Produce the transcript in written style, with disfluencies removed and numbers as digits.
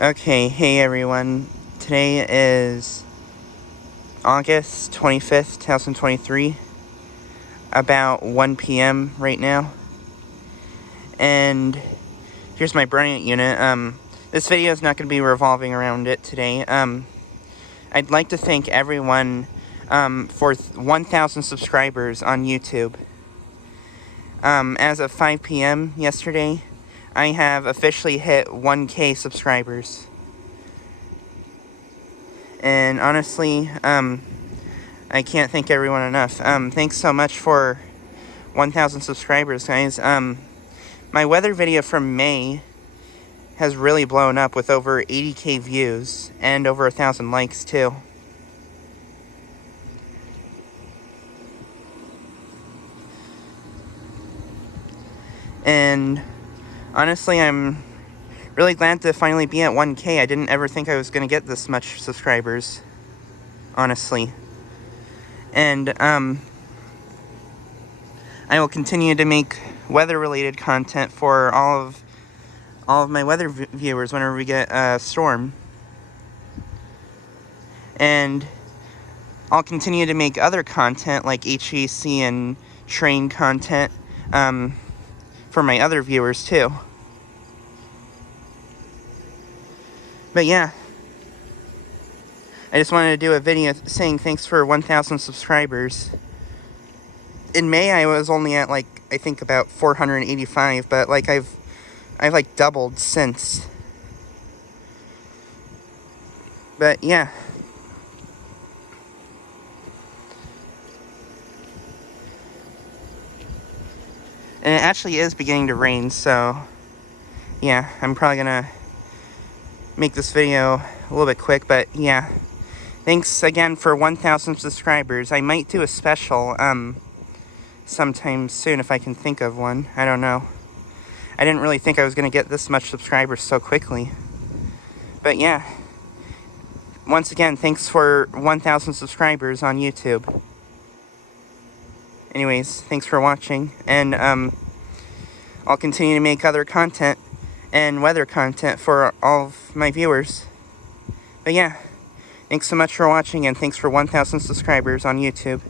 Okay, hey everyone. Today is August 25th, 2023, about 1 p.m. right now. And here's my Bryant unit. This video is not going to be revolving around it today. I'd like to thank everyone for 1,000 subscribers on YouTube. As of 5 p.m. yesterday, I have officially hit 1K subscribers. And honestly, I can't thank everyone enough. Thanks so much for 1,000 subscribers, guys. My weather video from May has really blown up with over 80K views and over 1,000 likes, too. And honestly, I'm really glad to finally be at 1K. I didn't ever think I was going to get this much subscribers, honestly. And, I will continue to make weather-related content for all of my weather viewers whenever we get a storm. And I'll continue to make other content like HVAC and train content for my other viewers too. But yeah, I just wanted to do a video saying thanks for 1,000 subscribers. In May, I was only at, like, I think about 485, but, like, I've like, doubled since. But, yeah. And it actually is beginning to rain, so, yeah, I'm probably gonna make this video a little bit quick, but, yeah. Thanks again for 1,000 subscribers. I might do a special, sometime soon if I can think of one. I don't know. I didn't really think I was going to get this much subscribers so quickly. But yeah. Once again, thanks for 1,000 subscribers on YouTube. Anyways, thanks for watching. And I'll continue to make other content and weather content for all of my viewers. But yeah. Thanks so much for watching, and thanks for 1,000 subscribers on YouTube.